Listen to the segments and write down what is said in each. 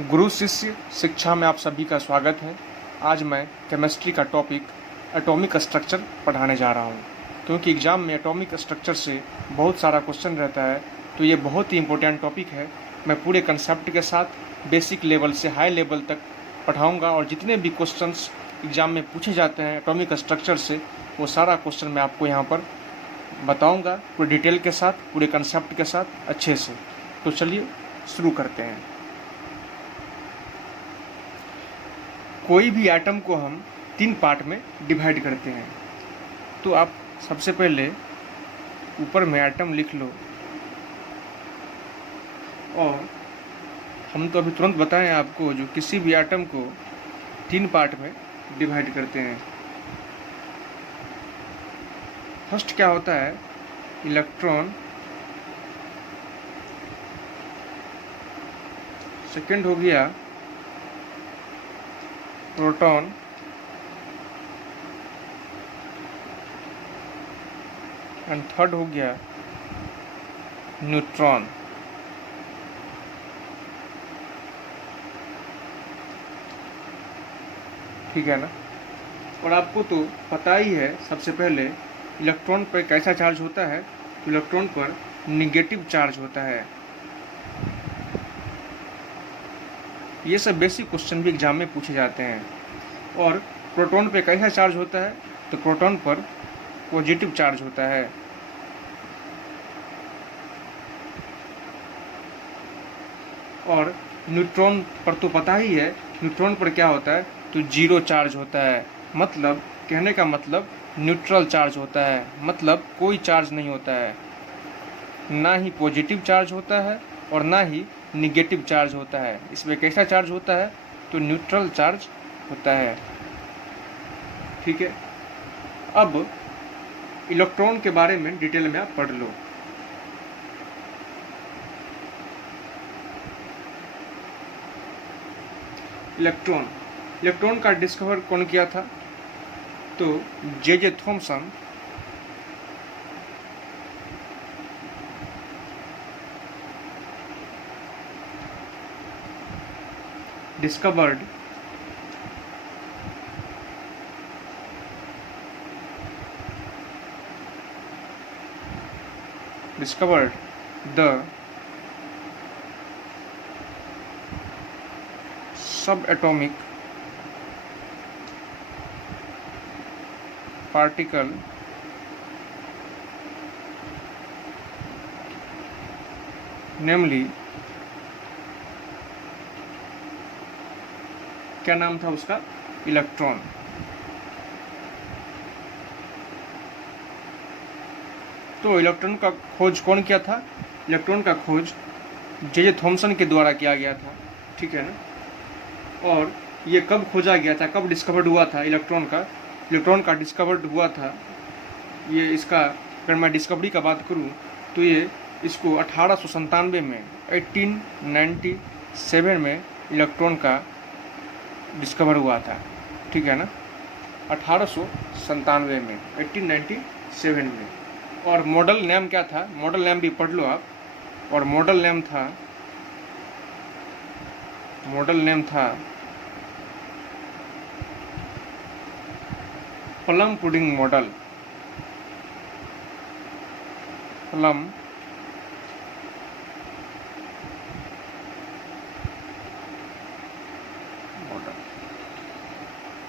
गुरु शिष्य शिक्षा में आप सभी का स्वागत है। आज मैं केमिस्ट्री का टॉपिक एटॉमिक स्ट्रक्चर पढ़ाने जा रहा हूँ, क्योंकि एग्ज़ाम में एटॉमिक स्ट्रक्चर से बहुत सारा क्वेश्चन रहता है, तो ये बहुत ही इम्पोर्टेंट टॉपिक है। मैं पूरे कंसेप्ट के साथ बेसिक लेवल से हाई लेवल तक पढ़ाऊँगा और जितने भी क्वेश्चंस एग्ज़ाम में पूछे जाते हैं एटॉमिक स्ट्रक्चर से, वो सारा क्वेश्चन मैं आपको यहाँ पर बताऊँगा पूरे डिटेल के साथ, पूरे कंसेप्ट के साथ अच्छे से। तो चलिए शुरू करते हैं। कोई भी एटम को हम 3 पार्ट में डिवाइड करते हैं। तो आप सबसे पहले ऊपर में एटम लिख लो, और हम तो अभी तुरंत बताएं आपको जो किसी भी एटम को 3 पार्ट में डिवाइड करते हैं। फर्स्ट क्या होता है, इलेक्ट्रॉन। सेकंड हो गया प्रोटॉन। एंड थर्ड हो गया न्यूट्रॉन। ठीक है ना। और आपको तो पता ही है, सबसे पहले इलेक्ट्रॉन पर कैसा चार्ज होता है, तो इलेक्ट्रॉन पर निगेटिव चार्ज होता है। ये सब बेसिक क्वेश्चन भी एग्जाम में पूछे जाते हैं। और प्रोटॉन पे कैसा चार्ज होता है, तो प्रोटॉन पर पॉजिटिव चार्ज होता है। और न्यूट्रॉन पर तो पता ही है, न्यूट्रॉन पर क्या होता है, तो जीरो चार्ज होता है। मतलब कहने का मतलब न्यूट्रल चार्ज होता है, मतलब कोई चार्ज नहीं होता है, ना ही पॉजिटिव चार्ज होता है और ना ही निगेटिव चार्ज होता है। इसमें कैसा चार्ज होता है, तो न्यूट्रल चार्ज होता है। ठीक है। अब इलेक्ट्रॉन के बारे में डिटेल में आप पढ़ लो। इलेक्ट्रॉन का डिस्कवर कौन किया था, तो J Thomson. discovered the subatomic particle namely, क्या नाम था उसका, इलेक्ट्रॉन। तो इलेक्ट्रॉन का खोज कौन किया था, इलेक्ट्रॉन का खोज जे थॉमसन के द्वारा किया गया था। ठीक है ना। और ये कब खोजा गया था, कब डिस्कवर्ड हुआ था इलेक्ट्रॉन का डिस्कवर्ड हुआ था ये, इसका अगर मैं डिस्कवरी का बात करूँ तो ये इसको 1897 में 1897 में इलेक्ट्रॉन का डिस्कवर हुआ था। ठीक है ना, 1897 में 1897 में। और मॉडल नेम क्या था, मॉडल नेम भी पढ़ लो आप। और मॉडल नेम था प्लम पुडिंग मॉडल। प्लम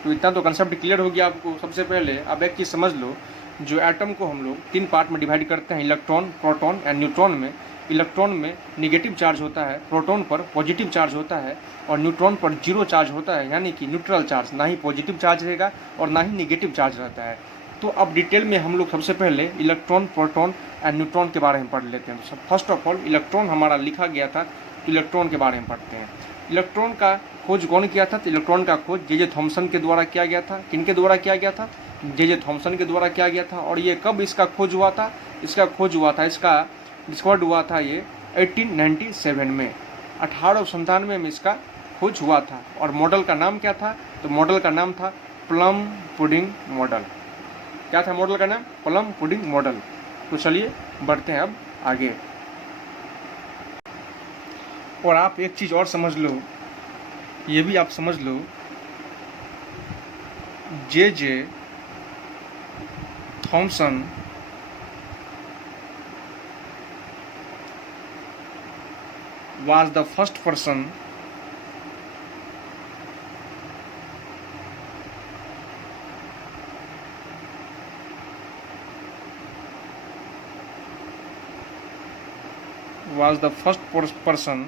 तो इतना तो कंसेप्ट क्लियर हो गया आपको। सबसे पहले अब एक चीज़ समझ लो, जो एटम को हम लोग 3 पार्ट में डिवाइड करते हैं, इलेक्ट्रॉन, प्रोटॉन एंड न्यूट्रॉन में। इलेक्ट्रॉन में निगेटिव चार्ज होता है, प्रोटॉन पर पॉजिटिव चार्ज होता है और न्यूट्रॉन पर जीरो चार्ज होता है, यानी कि न्यूट्रल चार्ज, ना ही पॉजिटिव चार्ज रहेगा और ना ही निगेटिव चार्ज रहता है। तो अब डिटेल में हम लोग सबसे पहले इलेक्ट्रॉन, प्रोटॉन एंड न्यूट्रॉन के बारे में पढ़ लेते हैं। तो फर्स्ट ऑफ ऑल इलेक्ट्रॉन हमारा लिखा गया था, तो इलेक्ट्रॉन के बारे में पढ़ते हैं। इलेक्ट्रॉन का खोज कौन किया था, तो इलेक्ट्रॉन का खोज जे थॉमसन के द्वारा किया गया था। किनके द्वारा किया गया था, जे थॉमसन के द्वारा किया गया था। और ये कब इसका खोज हुआ था, इसका डिस्कवर्ड हुआ था ये 1897 में, 1897 में इसका खोज हुआ था। और मॉडल का नाम क्या था, तो मॉडल का नाम था प्लम पुडिंग मॉडल। क्या था मॉडल का नाम, प्लम पुडिंग मॉडल। तो चलिए बढ़ते हैं अब आगे। और आप एक चीज़ और समझ लो ये भी आप समझ लो, J Thomson was the first person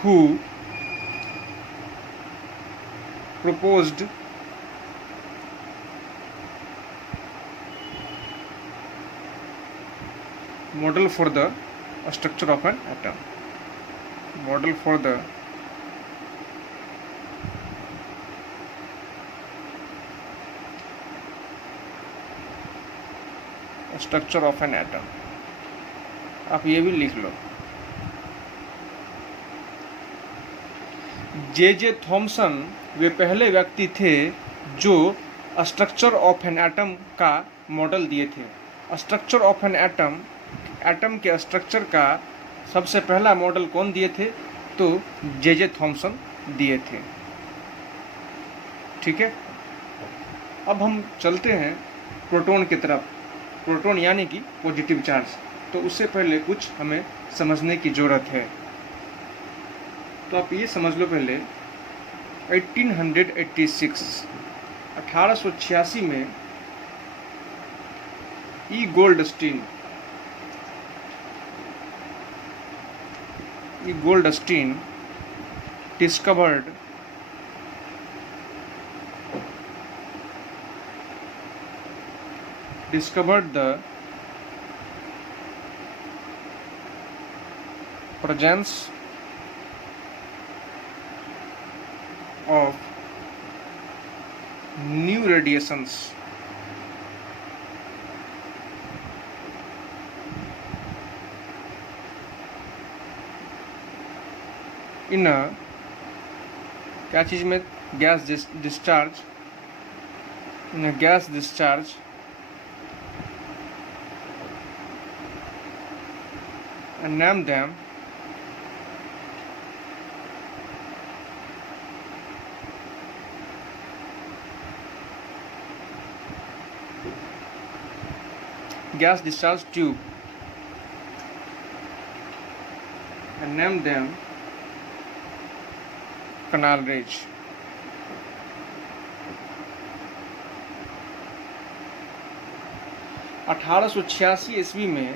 who proposed model for the structure of an atom. Model for the structure of an atom. आप ये भी लिख लो, जे थॉमसन वे पहले व्यक्ति थे जो स्ट्रक्चर ऑफ एन एटम का मॉडल दिए थे। Structure of an atom, atom के स्ट्रक्चर का सबसे पहला मॉडल कौन दिए थे? तो जे थॉमसन दिए थे। ठीक है, अब हम चलते हैं प्रोटॉन की तरफ। प्रोटॉन यानी कि पॉजिटिव चार्ज। तो उससे पहले कुछ हमें समझने की ज़रूरत है। तो आप ये समझ लो पहले 1886 में ई Goldstein discovered the presence of new radiations in a क्या चीज़ में? Gas discharge. In a gas discharge and name them gas discharge tube and name them canal rays। 1886 ईस्वी में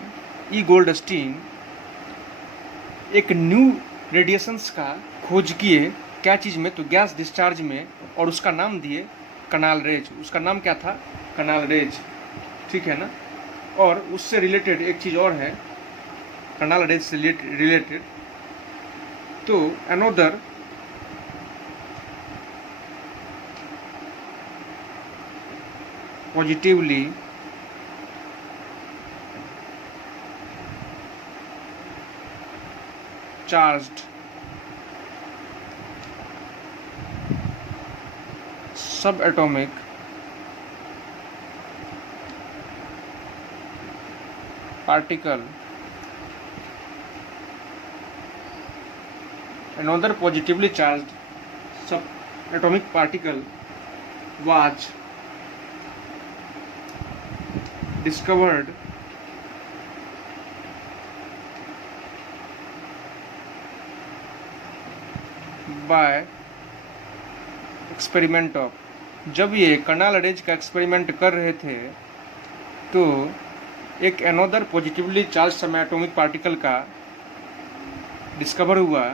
ई गोल्डस्टीन एक न्यू रेडिएशंस का खोज किए। क्या चीज़ में? तो गैस डिस्चार्ज में, और उसका नाम दिए कनाल रेज। उसका नाम क्या था? कनाल रेज। ठीक है ना। और उससे रिलेटेड एक चीज़ और है, कनाल रेज से रिलेटेड। तो another positively charged subatomic particle, another positively charged subatomic particle was discovered by experiment of. जब ये कनाल रेज का एक्सपेरिमेंट कर रहे थे तो एक another positively charge subatomic particle का डिस्कवर हुआ।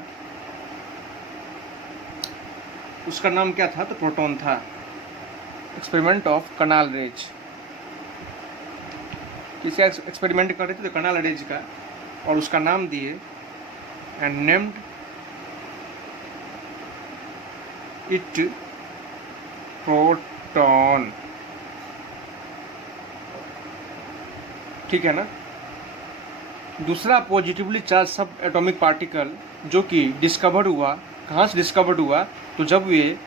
उसका नाम क्या था? तो प्रोटॉन था। Experiment of canal rays. किसका एक्सपेरिमेंट कर रहे थे? तो कनाल रेज का, और उसका नाम दिए एंड नेम्ड इट प्रोटॉन। ठीक है ना। दूसरा पॉजिटिवली चार्ज सब एटॉमिक पार्टिकल जो कि डिस्कवर हुआ, कहाँ से डिस्कवर हुआ? तो जब ये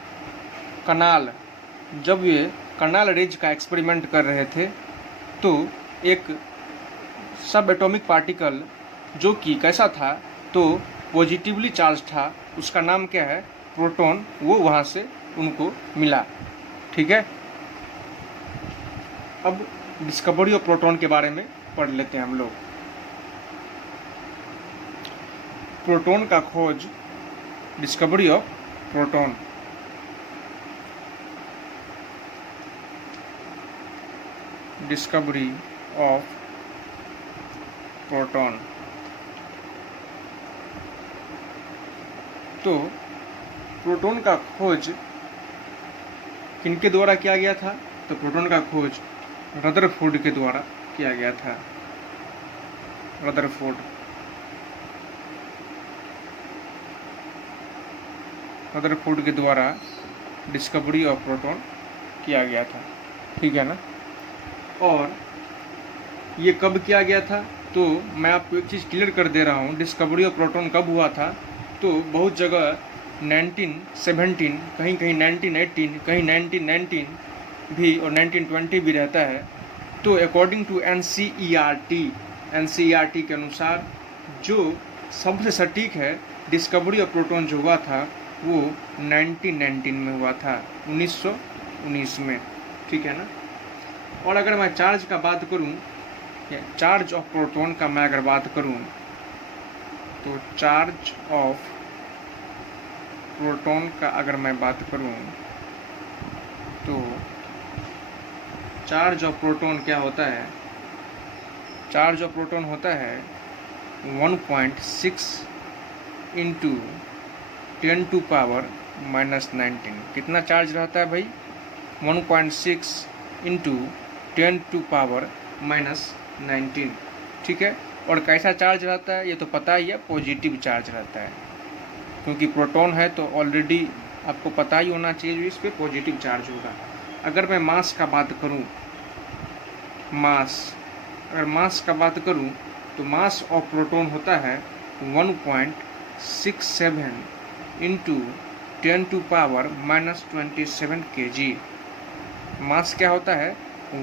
कनाल रेज का एक्सपेरिमेंट कर रहे थे तो एक सब एटॉमिक पार्टिकल जो कि कैसा था, तो पॉजिटिवली चार्ज था, उसका नाम क्या है, प्रोटॉन, वो वहाँ से उनको मिला। ठीक है, अब डिस्कवरी ऑफ प्रोटॉन के बारे में पढ़ लेते हैं हम लोग। प्रोटॉन का खोज, discovery of proton. Discovery of proton. तो प्रोटॉन का खोज किनके द्वारा किया गया था, तो प्रोटॉन का खोज रदरफोर्ड के द्वारा किया गया था। रदरफोर्ड के द्वारा डिस्कवरी ऑफ प्रोटॉन किया गया था। ठीक है ना। और ये कब किया गया था, तो मैं आपको एक चीज़ क्लियर कर दे रहा हूँ, डिस्कवरी ऑफ प्रोटॉन कब हुआ था, तो बहुत जगह 1917, कहीं कहीं 1918, कहीं 1919 भी और 1920 भी रहता है। तो अकॉर्डिंग टू NCERT के अनुसार जो सबसे सटीक है, डिस्कवरी ऑफ प्रोटॉन जो हुआ था वो 1919 में हुआ था, 1919 में। ठीक है ना। और अगर मैं चार्ज का बात करूं, चार्ज ऑफ प्रोटॉन का मैं अगर बात करूं, तो चार्ज ऑफ प्रोटॉन का अगर मैं बात करूं, तो चार्ज ऑफ प्रोटॉन क्या होता है, चार्ज ऑफ प्रोटॉन होता है 1.6 इंटू 10⁻⁻19। कितना चार्ज रहता है भाई, 1.6 इंटू 10⁻⁻19। ठीक है। और कैसा चार्ज रहता है ये तो पता ही है, पॉजिटिव चार्ज रहता है, क्योंकि प्रोटॉन है तो ऑलरेडी आपको पता ही होना चाहिए इस पर पॉजिटिव चार्ज होगा। अगर मैं मास का बात करूं, अगर मास का बात करूं, तो मास ऑफ प्रोटॉन होता है 1.67 इंटू 10⁻⁻27 kg। मास क्या होता है,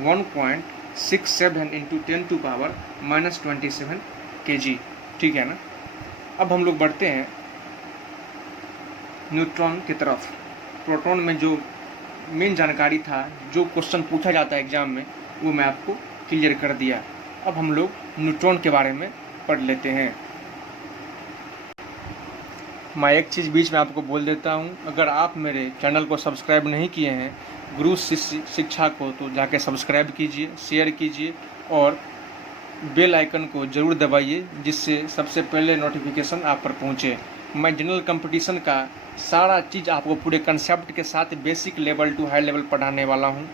1.67 इंटू 10⁻⁻27 kg। ठीक है ना। अब हम लोग बढ़ते हैं न्यूट्रॉन की तरफ। प्रोटॉन में जो मेन जानकारी था, जो क्वेश्चन पूछा जाता है एग्जाम में, वो मैं आपको क्लियर कर दिया। अब हम लोग न्यूट्रॉन के बारे में पढ़ लेते हैं। मैं एक चीज़ बीच में आपको बोल देता हूँ, अगर आप मेरे चैनल को सब्सक्राइब नहीं किए हैं गुरु शिक्षा को, तो जाके सब्सक्राइब कीजिए, शेयर कीजिए और बेल आइकन को ज़रूर दबाइए, जिससे सबसे पहले नोटिफिकेशन आप पर पहुँचे। मैं जनरल कंपटीशन का सारा चीज़ आपको पूरे कंसेप्ट के साथ basic level to high level पढ़ाने वाला हूँ,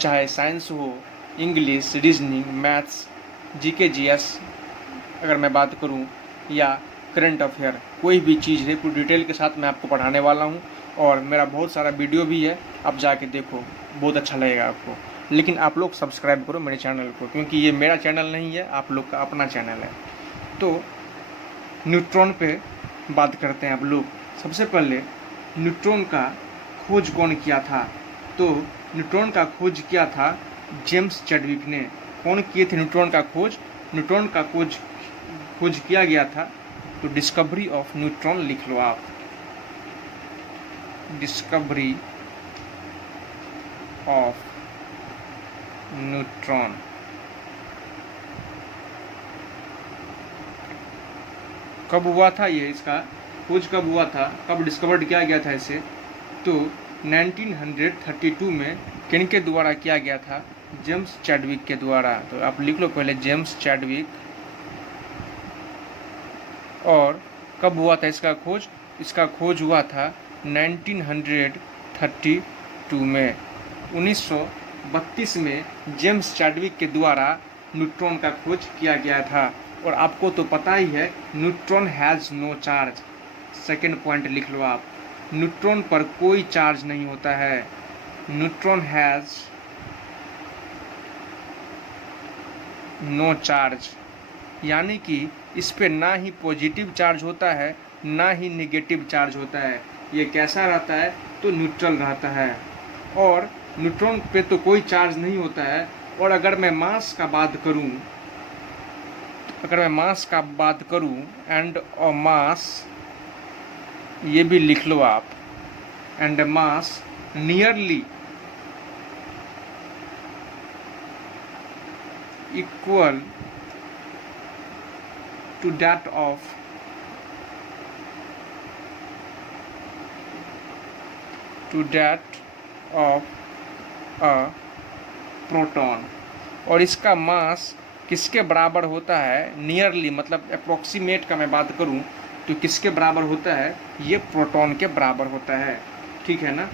चाहे साइंस हो, English, reasoning, maths, GK, GS अगर मैं बात करूँ, या करंट अफेयर, कोई भी चीज़ है पूरी डिटेल के साथ मैं आपको पढ़ाने वाला हूँ। और मेरा बहुत सारा वीडियो भी है, आप जाके देखो, बहुत अच्छा लगेगा आपको। लेकिन आप लोग सब्सक्राइब करो मेरे चैनल को, क्योंकि ये मेरा चैनल नहीं है, आप लोग का अपना चैनल है। तो न्यूट्रॉन पे बात करते हैं आप लोग। सबसे पहले न्यूट्रॉन का खोज कौन किया था, तो न्यूट्रॉन का खोज किया था जेम्स चैडविक ने। कौन किए थे न्यूट्रॉन का खोज, न्यूट्रॉन का खोज किया गया था, तो डिस्कवरी ऑफ न्यूट्रॉन लिख लो आप, डिस्कवरी ऑफ न्यूट्रॉन। कब हुआ था ये, इसका खोज कब हुआ था, कब डिस्कवर्ड किया गया था इसे, तो 1932 में किन के द्वारा किया गया था, जेम्स चैडविक के द्वारा। तो आप लिख लो पहले जेम्स चैडविक। और कब हुआ था इसका खोज, इसका खोज हुआ था 1932 में। 1932 में जेम्स चैडविक के द्वारा न्यूट्रॉन का खोज किया गया था। और आपको तो पता ही है, neutron has no charge. Second point लिख लो आप, न्यूट्रॉन पर कोई चार्ज नहीं होता है, न्यूट्रॉन हैज़ नो चार्ज, यानी कि इस पे ना ही पॉजिटिव चार्ज होता है ना ही नेगेटिव चार्ज होता है। ये कैसा रहता है, तो न्यूट्रल रहता है। और न्यूट्रॉन पे तो कोई चार्ज नहीं होता है, और अगर मैं मास का बात करूं, एंड मास, ये भी लिख लो आप, and mass nearly equal to that of a proton. और इसका मास किसके बराबर होता है? नियरली मतलब अप्रोक्सीमेट का मैं बात करूं तो किसके बराबर होता है? ये प्रोटॉन के बराबर होता है, ठीक है ना।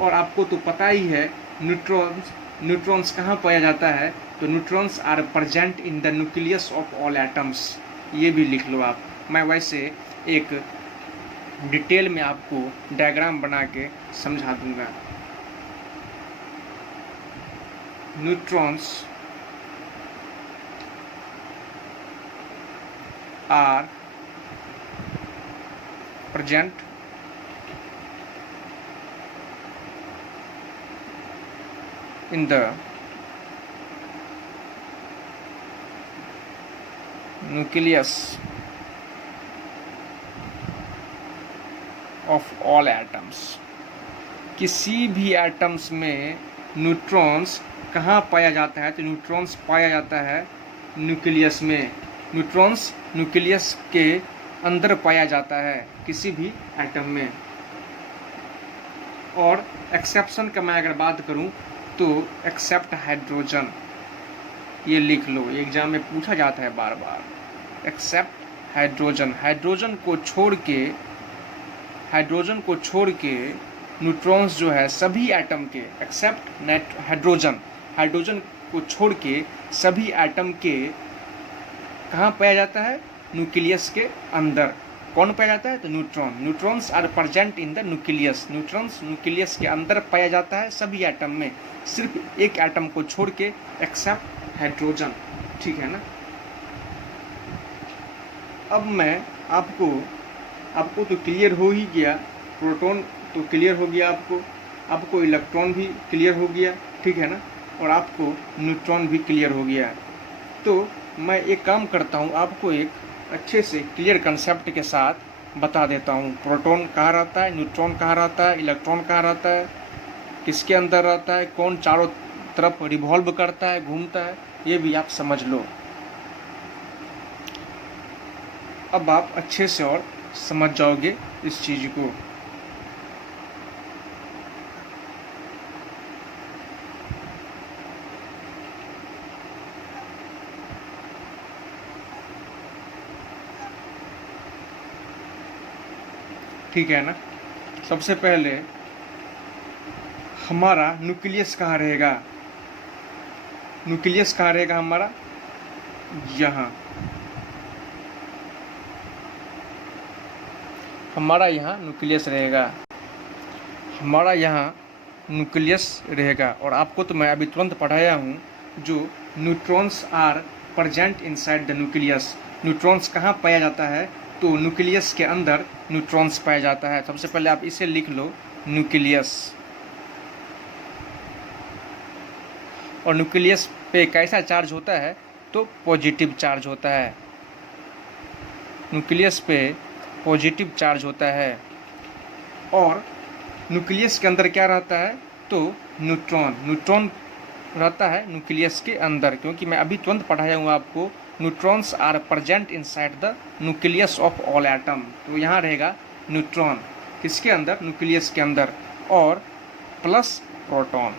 और आपको तो पता ही है न्यूट्रॉन्स कहाँ पाया जाता है? तो neutrons are present in the nucleus of all atoms, ये भी लिख लो आप। मैं वैसे एक डिटेल में आपको डायग्राम बना के समझा दूंगा। Neutrons are present in the nucleus of all atoms। किसी भी एटम्स में न्यूट्रॉन्स कहाँ पाया जाता है? तो न्यूट्रॉन्स पाया जाता है न्यूक्लियस में। न्यूट्रॉन्स न्यूक्लियस के अंदर पाया जाता है किसी भी एटम में। और एक्सेप्शन का मैं अगर बात करूं तो एक्सेप्ट हाइड्रोजन, ये लिख लो, एग्जाम में पूछा जाता है बार बार। एक्सेप्ट हाइड्रोजन, हाइड्रोजन को छोड़ के न्यूट्रॉन्स जो है सभी एटम के, एक्सेप्ट हाइड्रोजन को छोड़ के सभी एटम के कहाँ पाया जाता है? न्यूक्लियस के अंदर। कौन पाया जाता है? तो neutrons are present in the nucleus. Neutrons nucleus के अंदर पाया जाता है सभी एटम में, सिर्फ एक एटम को छोड़ के, एक्सेप्ट हाइड्रोजन, ठीक है ना। अब मैं आपको तो क्लियर हो ही गया, प्रोटॉन तो क्लियर हो गया, आपको इलेक्ट्रॉन भी क्लियर हो गया, ठीक है ना, और आपको न्यूट्रॉन भी क्लियर हो गया। तो मैं एक काम करता हूँ, आपको एक अच्छे से क्लियर कंसेप्ट के साथ बता देता हूँ। प्रोटॉन कहाँ रहता है, न्यूट्रॉन कहाँ रहता है, इलेक्ट्रॉन कहाँ रहता है, किसके अंदर रहता है, कौन चारों तरफ रिवॉल्व करता है, घूमता है, ये भी आप समझ लो। अब आप अच्छे से और समझ जाओगे इस चीज़ को। ठीक है ना। सबसे पहले हमारा न्यूक्लियस कहाँ रहेगा? न्यूक्लियस कहाँ रहेगा हमारा? यहाँ, हमारा यहाँ न्यूक्लियस रहेगा। और आपको तो मैं अभी तुरंत पढ़ाया हूँ, जो neutrons are present inside the nucleus. Neutrons कहाँ पाया जाता है? तो न्यूक्लियस के अंदर न्यूट्रॉन्स पाया जाता है। सबसे पहले आप इसे लिख लो, न्यूक्लियस। और न्यूक्लियस पे कैसा चार्ज होता है? तो पॉजिटिव चार्ज होता है। न्यूक्लियस पे पॉजिटिव चार्ज होता है। और न्यूक्लियस के अंदर क्या रहता है? तो न्यूट्रॉन रहता है न्यूक्लियस के अंदर, क्योंकि मैं अभी तुरंत पढ़ाया हूँ आपको, neutrons are present inside the nucleus of all atom. तो यहाँ रहेगा न्यूट्रॉन, किसके अंदर? न्यूक्लियस के अंदर, और प्लस प्रोटॉन।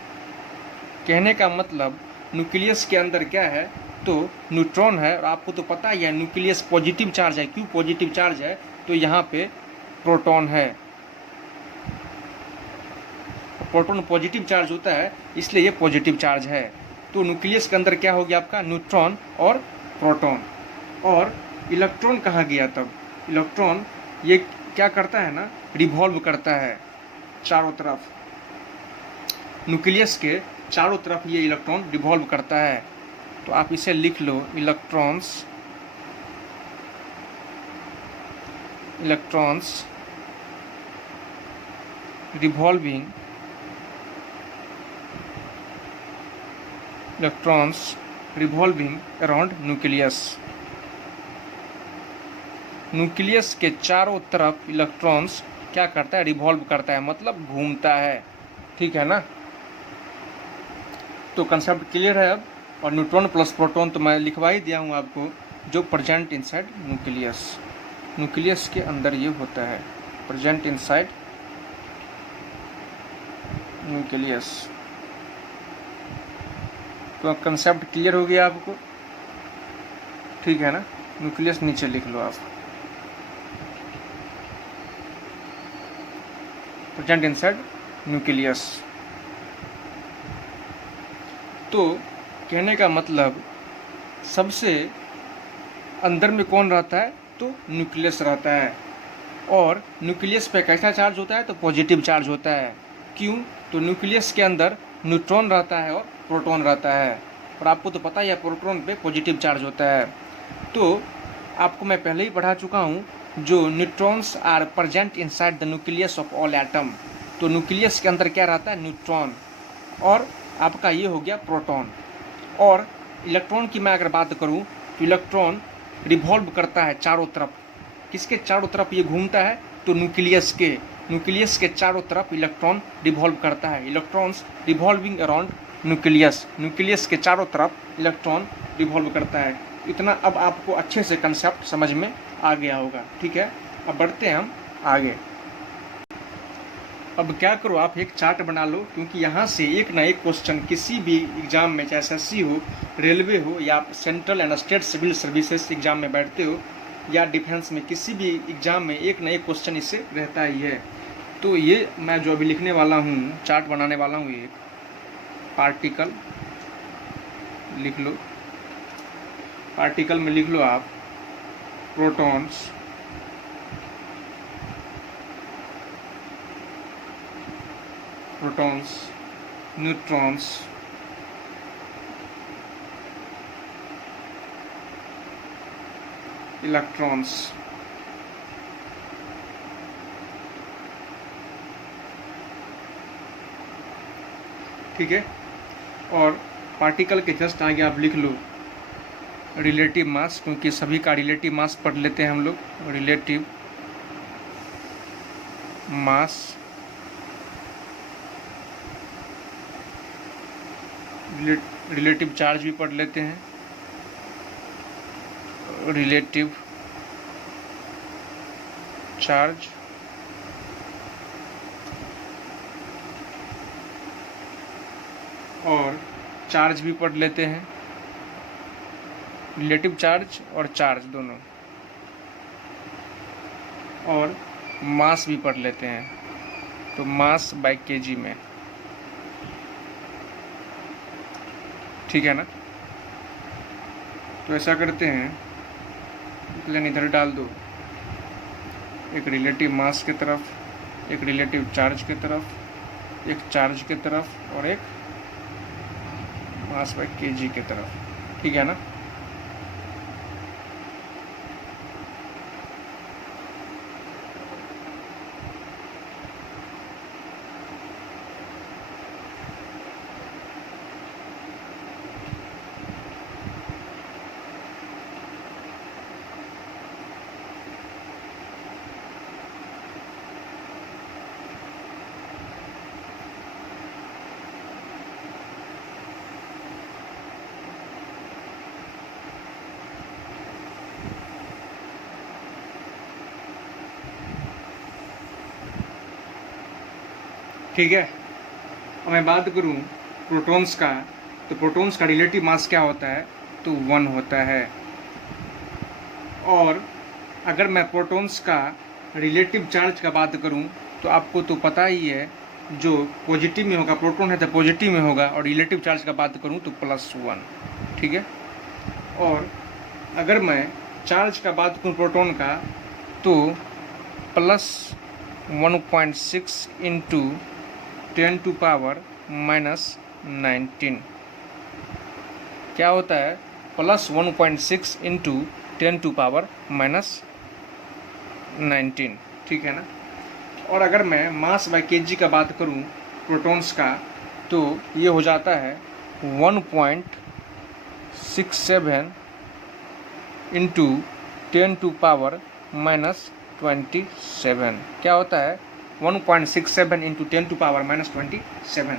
कहने का मतलब न्यूक्लियस के अंदर क्या है? तो न्यूट्रॉन है, और आपको तो पता ही है न्यूक्लियस पॉजिटिव चार्ज है। क्यों पॉजिटिव चार्ज है? तो यहाँ पे प्रोटॉन है, प्रोटॉन पॉजिटिव चार्ज होता है, इसलिए ये पॉजिटिव चार्ज है। तो न्यूक्लियस के अंदर क्या हो गया आपका? न्यूट्रॉन और प्रोटॉन। और इलेक्ट्रॉन कहाँ गया तब? इलेक्ट्रॉन ये क्या करता है ना, रिवॉल्व करता है चारों तरफ, न्यूक्लियस के चारों तरफ ये इलेक्ट्रॉन रिवॉल्व करता है। तो आप इसे लिख लो, electrons revolving electrons revolving around nucleus. Nucleus के चारों तरफ इलेक्ट्रॉन्स क्या करता है, रिवॉल्व करता है, मतलब घूमता है, ठीक है ना। तो कंसेप्ट क्लियर है अब। और न्यूट्रॉन प्लस प्रोटॉन तो मैं लिखवा ही दिया हूँ आपको, जो प्रेजेंट इनसाइड न्यूक्लियस, न्यूक्लियस के अंदर ये होता है, प्रेजेंट इनसाइड न्यूक्लियस। तो कंसेप्ट क्लियर हो गया आपको, ठीक है ना। न्यूक्लियस नीचे लिख लो आप, प्रेजेंट इनसाइड न्यूक्लियस। तो कहने का मतलब सबसे अंदर में कौन रहता है, तो न्यूक्लियस रहता है। और न्यूक्लियस पे कैसा चार्ज होता है, तो पॉजिटिव चार्ज होता है। क्यों, तो न्यूक्लियस के अंदर न्यूट्रॉन रहता है और प्रोटॉन रहता है, और आपको तो पता ही है प्रोटॉन पे पॉजिटिव चार्ज होता है। तो आपको मैं पहले ही पढ़ा चुका हूँ, जो neutrons are present inside the nucleus of all atom. तो न्यूक्लियस के अंदर क्या रहता है, न्यूट्रॉन, और आपका ये हो गया प्रोटॉन। और इलेक्ट्रॉन की मैं अगर बात करूँ, तो इलेक्ट्रॉन रिवॉल्व करता है चारों तरफ। किसके चारों तरफ ये घूमता है, तो न्यूक्लियस के चारों तरफ इलेक्ट्रॉन रिवॉल्व करता है। इलेक्ट्रॉन्स रिवॉल्विंग अराउंड न्यूक्लियस के चारों तरफ इलेक्ट्रॉन रिवॉल्व करता है। इतना अब आपको अच्छे से कंसेप्ट समझ में आ गया होगा, ठीक है। अब बढ़ते हैं हम आगे। अब क्या करो, आप एक चार्ट बना लो, क्योंकि यहाँ से एक ना एक क्वेश्चन किसी भी एग्जाम में, चाहे SSC हो, रेलवे हो, या आप central and state civil services exam में बैठते हो, या डिफेंस में, किसी भी एग्जाम में एक ना एक क्वेश्चन इससे रहता ही है। तो ये मैं जो अभी लिखने वाला हूँ, चार्ट बनाने वाला हूँ, एक पार्टिकल लिख लो। पार्टिकल में लिख लो आप प्रोटॉन्स, न्यूट्रॉन्स, इलेक्ट्रॉन्स। ठीक है। और पार्टिकल के जस्ट आगे आप लिख लो रिलेटिव मास, क्योंकि सभी का रिलेटिव मास पढ़ लेते हैं हम लोग। रिलेटिव मास, रिलेटिव चार्ज भी पढ़ लेते हैं, रिलेटिव चार्ज, और चार्ज भी पढ़ लेते हैं, रिलेटिव चार्ज और चार्ज दोनों, और मास भी पढ़ लेते हैं, तो मास बाय केजी में, ठीक है ना। तो ऐसा करते हैं, प्लेन इधर डाल दो, एक रिलेटिव मास की तरफ, एक रिलेटिव चार्ज की तरफ, एक चार्ज की तरफ, और एक मास बाय केजी की तरफ, ठीक है ना। ठीक है। अब मैं बात करूं प्रोटॉन्स का, तो प्रोटॉन्स का रिलेटिव मास क्या होता है, तो 1 होता है। और अगर मैं प्रोटॉन्स का रिलेटिव चार्ज का बात करूं, तो आपको तो पता ही है, जो पॉजिटिव में होगा, प्रोटॉन है तो पॉजिटिव में होगा, और रिलेटिव चार्ज का बात करूं तो +1, ठीक है। और अगर मैं चार्ज का बात करूं प्रोटॉन का, तो +1.6 इंटू 10⁻⁻⁹ क्या होता है, +1.6 इंटू 10⁻⁻⁹, ठीक है ना। और अगर मैं मास बाय केजी का बात करूं प्रोटॉन्स का, तो ये हो जाता है 1.67 इंटू 10⁻⁻27 क्या होता है 1.67 इंटू 10⁻⁻27।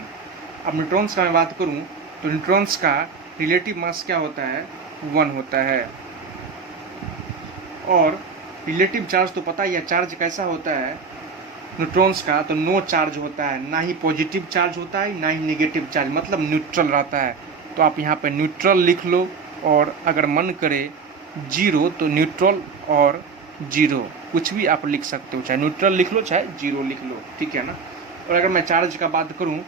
अब न्यूट्रॉन्स का मैं बात करूं तो न्यूट्रॉन्स का रिलेटिव मास क्या होता है 1 होता है। और रिलेटिव चार्ज तो पता ही है चार्ज कैसा होता है न्यूट्रॉन्स का, तो नो चार्ज होता है, ना ही पॉजिटिव चार्ज होता है ना ही नेगेटिव चार्ज, मतलब न्यूट्रल रहता है। तो आप यहाँ पे न्यूट्रल लिख लो और अगर मन करे जीरो तो न्यूट्रल और जीरो कुछ भी आप लिख सकते हो, चाहे न्यूट्रल लिख लो चाहे जीरो लिख लो, ठीक है ना। और अगर मैं चार्ज का बात करूँ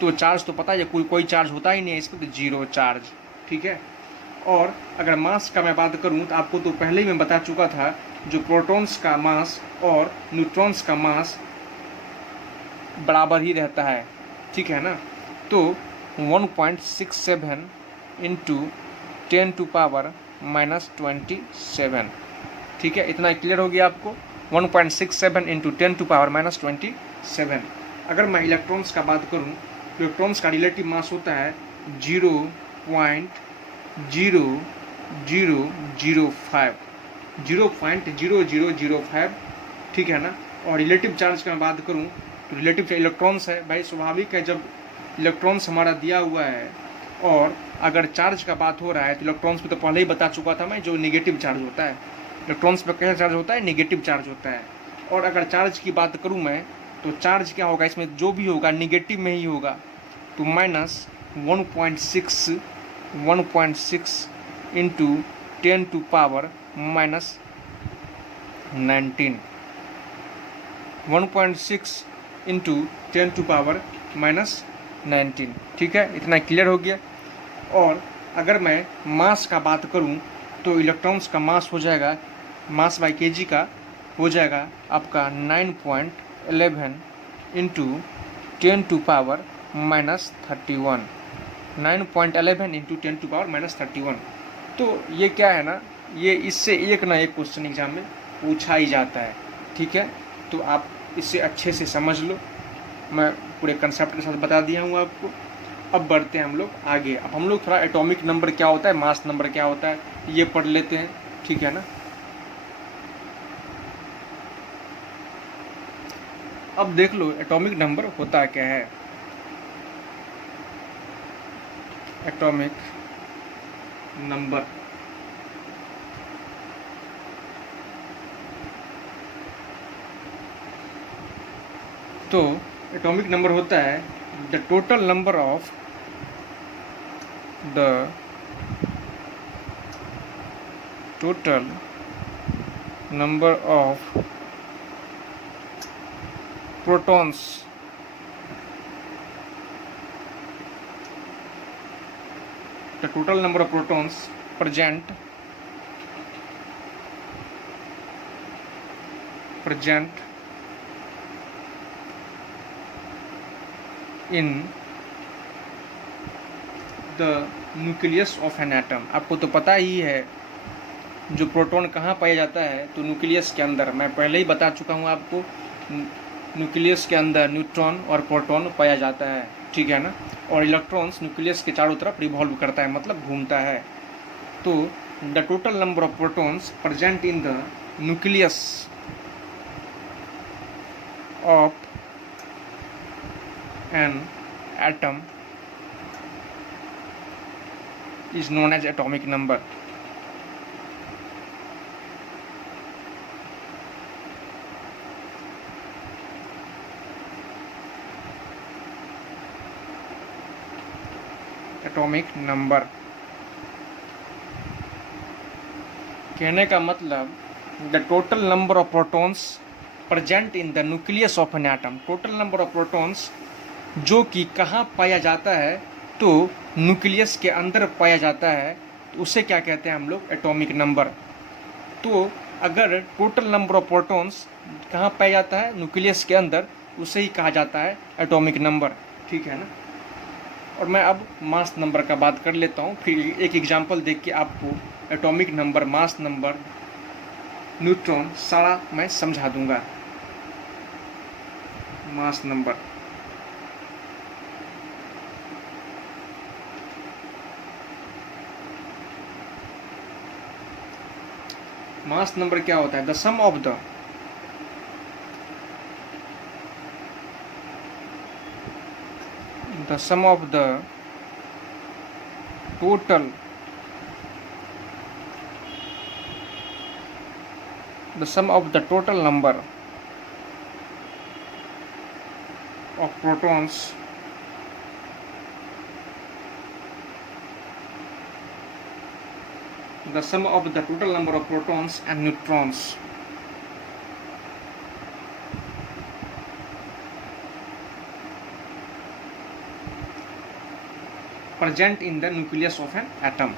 तो चार्ज तो पता है कोई चार्ज होता ही नहीं है इसमें, तो जीरो चार्ज, ठीक है। और अगर मास का मैं बात करूं तो आपको तो पहले ही मैं बता चुका था जो प्रोटॉन्स का मास और न्यूट्रॉन्स का मास बराबर ही रहता है, ठीक है ना। तो 1.67 इंटू 10⁻⁻27, ठीक है, इतना क्लियर हो गया आपको। 1.67 इंटू 10⁻⁻27। अगर मैं इलेक्ट्रॉन्स का बात करूं तो इलेक्ट्रॉन्स का रिलेटिव मास होता है 0.0005, ठीक है ना। और रिलेटिव चार्ज का मैं बात करूं तो रिलेटिव चार्ज इलेक्ट्रॉन्स है भाई, स्वाभाविक है जब इलेक्ट्रॉन्स हमारा दिया हुआ है और अगर चार्ज का बात हो रहा है तो इलेक्ट्रॉन्स पे तो पहले ही बता चुका था मैं जो नेगेटिव चार्ज होता है, इलेक्ट्रॉन्स पे कैसा चार्ज होता है नेगेटिव चार्ज होता है। और अगर चार्ज की बात करूं मैं तो चार्ज क्या होगा इसमें जो भी होगा नेगेटिव में ही होगा, तो -1.6 इंटू 10⁻⁻19, 1.6 इंटू 10⁻⁻19, ठीक है, इतना क्लियर हो गया। और अगर मैं मास का बात करूं तो इलेक्ट्रॉन्स का मास हो जाएगा, मास बाई केजी का हो जाएगा आपका 9.11 इंटू 10⁻⁻31, 9.11 इंटू 10⁻⁻31। तो ये क्या है ना, ये इससे एक ना एक क्वेश्चन एग्जाम में पूछा ही जाता है, ठीक है। तो आप इसे अच्छे से समझ लो, मैं पूरे कंसेप्ट के साथ बता दिया हूँ आपको। अब बढ़ते हैं हम लोग आगे। अब हम लोग थोड़ा एटॉमिक नंबर क्या होता है, मास नंबर क्या होता है ये पढ़ लेते हैं, ठीक है ना। अब देख लो एटॉमिक नंबर होता क्या है। एटॉमिक नंबर तो एटॉमिक नंबर होता है the total number of protons the total number of protons present in the nucleus of an atom। आपको तो पता ही है जो प्रोटॉन कहाँ पाया जाता है, तो न्यूक्लियस के अंदर। मैं पहले ही बता चुका हूँ आपको, न्यूक्लियस के अंदर न्यूट्रॉन और प्रोटॉन पाया जाता है, ठीक है ना। और इलेक्ट्रॉन्स न्यूक्लियस के चारों तरफ रिवॉल्व करता है, मतलब घूमता है। तो the total number of protons present in the nucleus of an atom is known as atomic number. Atomic number कहने का मतलब the total number of protons present in the nucleus of an atom. Total number of protons जो कि कहाँ पाया जाता है, तो न्यूक्लियस के अंदर पाया जाता है, तो उसे क्या कहते हैं हम लोग एटॉमिक नंबर। तो अगर टोटल नंबर ऑफ प्रोटॉन्स कहाँ पाया जाता है न्यूक्लियस के अंदर, उसे ही कहा जाता है एटॉमिक नंबर, ठीक है ना। और मैं अब मास नंबर का बात कर लेता हूँ, फिर एक एग्जांपल देख के आपको atomic number, mass number, neutron सारा मैं समझा दूंगा। मास नंबर मास नंबर क्या होता है? The sum of the total the sum of the total number of protons and neutrons present in the nucleus of an atom.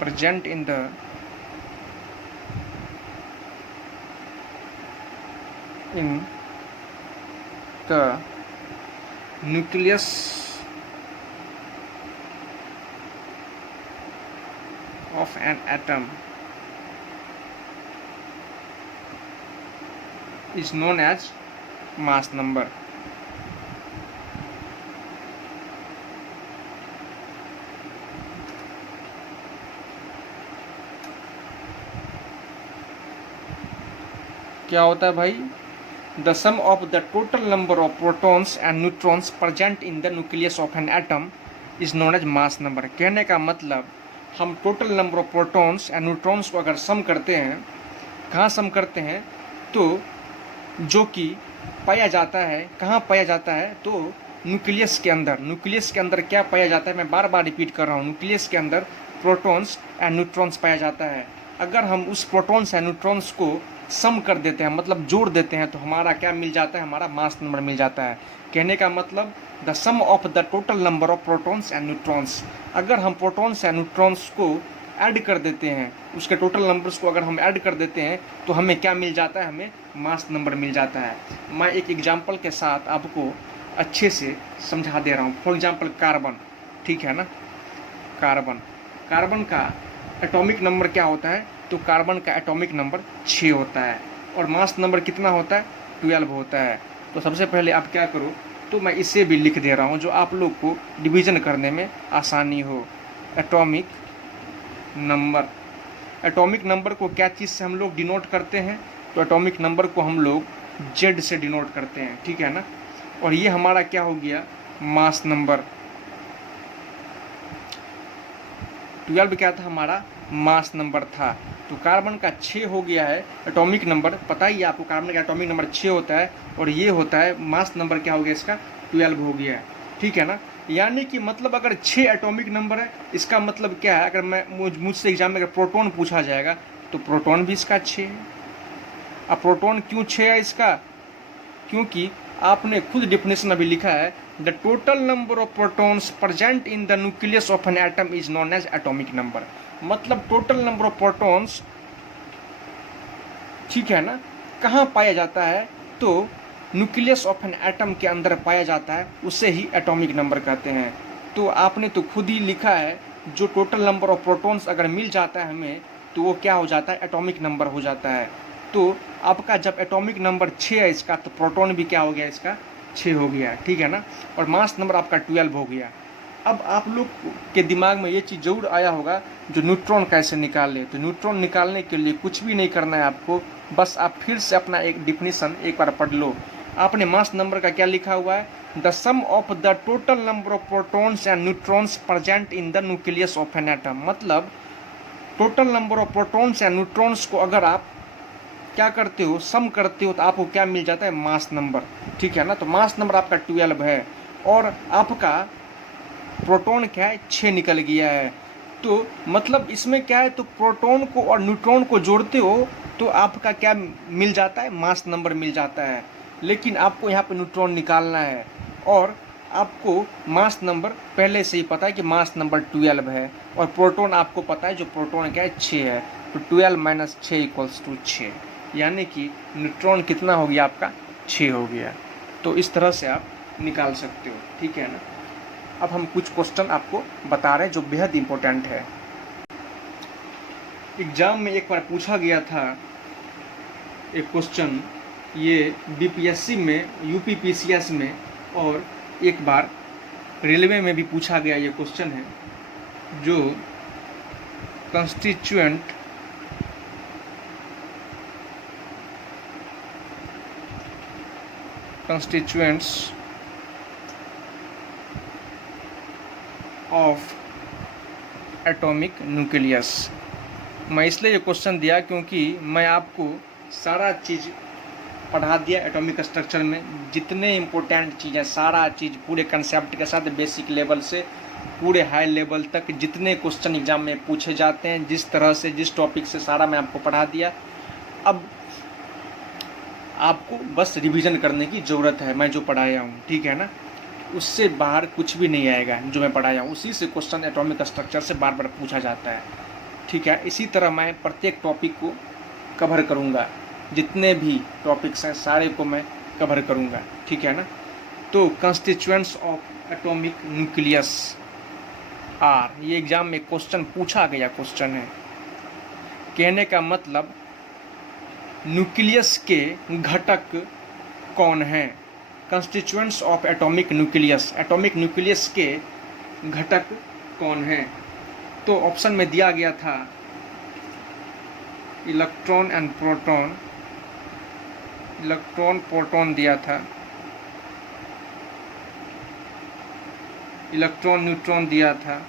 Present in the nucleus of an atom is known as mass number. क्या होता है भाई? The sum of the total number of protons and neutrons present in the nucleus of an atom is known as mass number. कहने का मतलब हम total number of protons and neutrons को अगर सम करते हैं, कहाँ सम करते हैं? तो जो कि पाया जाता है, कहाँ पाया जाता है? तो न्यूक्लियस के अंदर। न्यूक्लियस के अंदर क्या पाया जाता है? मैं बार बार रिपीट कर रहा हूँ, न्यूक्लियस के अंदर प्रोटॉन्स एंड न्यूट्रॉन्स पाया जाता है। अगर हम उस प्रोटॉन्स एंड न्यूट्रॉन्स को सम कर देते हैं, मतलब जोड़ देते हैं, तो हमारा क्या मिल जाता है? हमारा मास नंबर मिल जाता है। कहने का मतलब the sum of the total number of protons and neutrons. अगर हम प्रोटॉन्स एंड न्यूट्रॉन्स को ऐड कर देते हैं, उसके टोटल नंबर्स को अगर हम ऐड कर देते हैं, तो हमें क्या मिल जाता है? हमें मास नंबर मिल जाता है। मैं एक एग्जाम्पल के साथ आपको अच्छे से समझा दे रहा हूँ। फॉर एग्जाम्पल कार्बन, ठीक है ना? कार्बन का एटॉमिक नंबर क्या होता है? तो कार्बन का एटॉमिक नंबर 6 होता है और मास नंबर कितना होता है? 12 होता है। तो सबसे पहले आप क्या करो, तो मैं इसे भी लिख दे रहा हूँ जो आप लोग को डिवीज़न करने में आसानी हो। एटॉमिक नंबर को क्या चीज़ से हम लोग डिनोट करते हैं? तो एटॉमिक नंबर को हम लोग Z से डिनोट करते हैं, ठीक है ना? और ये हमारा क्या हो गया? Mass number. 12 क्या था? हमारा मास नंबर था। तो कार्बन का 6 हो गया है एटॉमिक नंबर। पता ही आपको कार्बन का एटॉमिक नंबर 6 होता है और ये होता है मास नंबर क्या हो गया इसका? 12 हो गया है, ठीक है ना? यानी कि मतलब अगर 6 एटॉमिक नंबर है, इसका मतलब क्या है? अगर मैं मुझसे एग्जाम में अगर प्रोटॉन पूछा जाएगा तो प्रोटॉन भी इसका 6 है। अब प्रोटॉन क्यों 6 है इसका? क्योंकि आपने खुद डेफिनेशन अभी लिखा है, the total number of protons present in the nucleus of an atom is known as atomic number. मतलब टोटल नंबर ऑफ प्रोटॉन्स, ठीक है ना, कहाँ पाया जाता है? तो न्यूक्लियस ऑफ एन एटम के अंदर पाया जाता है, उसे ही एटॉमिक नंबर कहते हैं। तो आपने तो खुद ही लिखा है, जो टोटल नंबर ऑफ प्रोटॉन्स अगर मिल जाता है हमें, तो वो क्या हो जाता है? एटॉमिक नंबर हो जाता है। तो आपका जब एटॉमिक नंबर 6 है इसका, तो प्रोटॉन भी क्या हो गया? इसका 6 हो गया, ठीक है ना? और मास नंबर आपका 12 हो गया। अब आप लोग के दिमाग में ये चीज़ जरूर आया होगा, जो न्यूट्रॉन कैसे निकाले? तो न्यूट्रॉन निकालने के लिए कुछ भी नहीं करना है आपको, बस आप फिर से अपना एक डिफिनीशन एक बार पढ़ लो। आपने मास नंबर का क्या लिखा हुआ है? The sum of the total number of protons and neutrons present in the nucleus of an atom. मतलब total number of protons and neutrons को अगर आप क्या करते हो? सम करते हो, तो आपको क्या मिल जाता है? मास नंबर, ठीक है ना? तो मास नंबर आपका 12 है और आपका प्रोटॉन क्या है? 6 निकल गया है। तो मतलब इसमें क्या है? तो प्रोटॉन को और न्यूट्रॉन को जोड़ते हो तो आपका क्या मिल जाता है? मास नंबर मिल जाता है। लेकिन आपको यहाँ पे न्यूट्रॉन निकालना है और आपको मास नंबर पहले से ही पता है कि मास नंबर 12 है और प्रोटॉन आपको पता है, जो प्रोटॉन क्या है? 6 है। तो 12 - 6 = 6, यानी कि न्यूट्रॉन कितना हो गया आपका? 6 हो गया। तो इस तरह से आप निकाल सकते हो, ठीक है ना? अब हम कुछ क्वेश्चन आपको बता रहे हैं जो बेहद इम्पोर्टेंट है। एग्जाम में एक बार पूछा गया था एक क्वेश्चन, ये बीपीएससी में, यूपीपीसीएस में, और एक बार रेलवे में भी पूछा गया ये क्वेश्चन है, जो constituent constituents of atomic nucleus. मैं इसलिए ये क्वेश्चन दिया क्योंकि मैं आपको सारा चीज़ पढ़ा दिया एटॉमिक स्ट्रक्चर में, जितने इम्पोर्टेंट चीज़ें, सारा चीज़ पूरे कंसेप्ट के साथ, बेसिक लेवल से पूरे हाई लेवल तक जितने क्वेश्चन एग्जाम में पूछे जाते हैं, जिस तरह से, जिस टॉपिक से, सारा मैं आपको पढ़ा दिया। अब आपको बस रिवीजन करने की ज़रूरत है, मैं जो पढ़ाया हूँ, ठीक है ना। उससे बाहर कुछ भी नहीं आएगा, जो मैं पढ़ाया हूँ उसी से क्वेश्चन एटॉमिक स्ट्रक्चर से बार बार पूछा जाता है, ठीक है। इसी तरह मैं प्रत्येक टॉपिक को कवर करूँगा, जितने भी टॉपिक्स हैं सारे को मैं कवर करूँगा, ठीक है ना। तो constituents of atomic nucleus are, ये एग्जाम में क्वेश्चन पूछा गया क्वेश्चन है। कहने का मतलब न्यूक्लियस के घटक कौन हैं, constituents of atomic nucleus, atomic nucleus के घटक कौन हैं। तो ऑप्शन में दिया गया था electron and proton, electron proton दिया था, इलेक्ट्रॉन न्यूट्रॉन दिया था,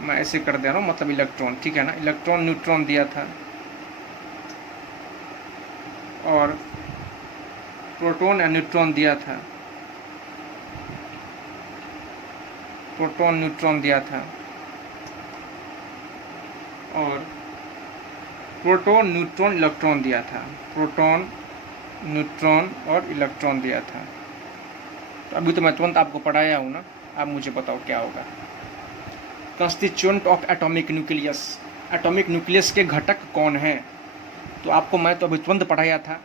मैं ऐसे कर दे रहा हूँ, मतलब इलेक्ट्रॉन, ठीक है ना, इलेक्ट्रॉन न्यूट्रॉन दिया था, और प्रोटॉन एंड न्यूट्रॉन दिया था, प्रोटॉन न्यूट्रॉन दिया था, और प्रोटॉन न्यूट्रॉन इलेक्ट्रॉन दिया था, प्रोटॉन न्यूट्रॉन और इलेक्ट्रॉन दिया था। तो अभी तो मैं तुरंत आपको पढ़ाया हूँ ना, आप मुझे बताओ क्या होगा। Constituent of atomic nucleus, atomic nucleus के घटक कौन हैं। तो आपको मैं तो अभी तुरंत पढ़ाया था,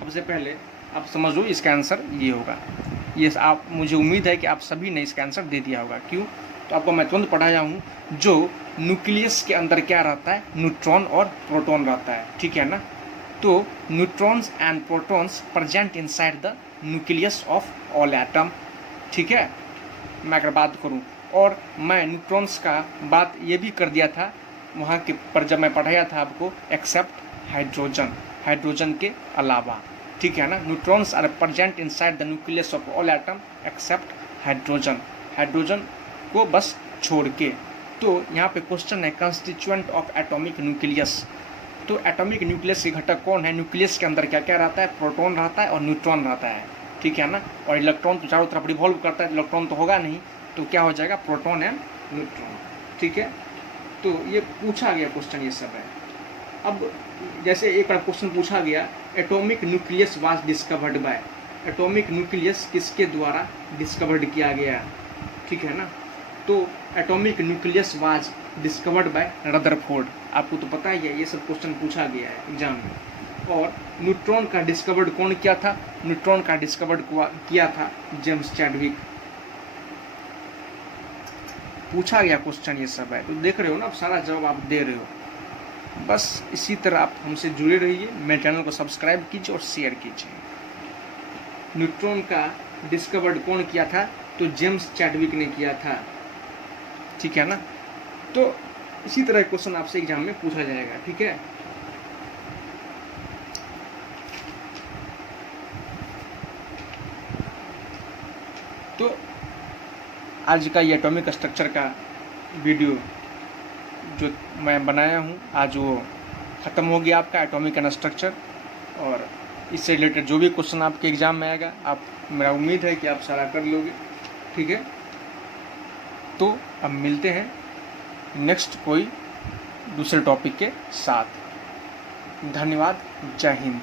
सबसे पहले आप समझ लो इसका आंसर ये होगा। ये आप, मुझे उम्मीद है कि आप सभी ने इसका आंसर दे दिया होगा। क्यों, तो आपको मैं तुरंत पढ़ाया हूँ, जो न्यूक्लियस के अंदर क्या रहता है, न्यूट्रॉन और प्रोटॉन रहता है, ठीक है ना। तो neutrons and protons present inside the nucleus of all atom, ठीक है। मैं अगर बात करूं, और मैं न्यूट्रॉन्स का बात ये भी कर दिया था वहाँ के पर, जब मैं पढ़ाया था आपको, एक्सेप्ट हाइड्रोजन, हाइड्रोजन के अलावा, ठीक है ना। Neutrons are present inside the nucleus of all atom except hydrogen, hydrogen को बस छोड़ के। तो यहाँ पे क्वेश्चन है कंस्टिट्यूएंट ऑफ एटॉमिक न्यूक्लियस। तो एटॉमिक न्यूक्लियस के घटक कौन है, न्यूक्लियस के अंदर क्या क्या रहता है, प्रोटॉन रहता है और न्यूट्रॉन रहता है, ठीक है ना। और इलेक्ट्रॉन तो चारों तरफ रिवॉल्व करता है, इलेक्ट्रॉन तो होगा नहीं, तो क्या हो जाएगा, प्रोटॉन एंड न्यूट्रॉन, ठीक है। तो ये पूछा गया क्वेश्चन, ये सब है। अब जैसे एक बार क्वेश्चन पूछा गया, atomic nucleus was discovered by, atomic nucleus किसके द्वारा डिस्कवर्ड किया गया, ठीक है ना। तो atomic nucleus was discovered by Rutherford, आपको तो पता ही है, ये सब क्वेश्चन पूछा गया है एग्जाम में। और न्यूट्रॉन का डिस्कवर्ड कौन किया था, न्यूट्रॉन का डिस्कवर्ड किया था जेम्स चैडविक। पूछा गया क्वेश्चन ये सब है, तो देख रहे हो ना, अब सारा जवाब आप दे रहे हो। बस इसी तरह आप हमसे जुड़े रहिए, मेरे चैनल को सब्सक्राइब कीजिए और शेयर कीजिए। न्यूट्रॉन का डिस्कवर्ड कौन किया था, तो जेम्स चैडविक ने किया था, ठीक है ना। तो इसी तरह क्वेश्चन आपसे एग्जाम में पूछा जाएगा, ठीक है। तो आज का ये एटॉमिक स्ट्रक्चर का वीडियो जो मैं बनाया हूँ आज, वो ख़त्म हो गया आपका एटॉमिक स्ट्रक्चर। और इससे रिलेटेड जो भी क्वेश्चन आपके एग्ज़ाम में आएगा, आप, मेरा उम्मीद है कि आप सारा कर लोगे, ठीक है। तो अब मिलते हैं नेक्स्ट कोई दूसरे टॉपिक के साथ। धन्यवाद, जय हिंद।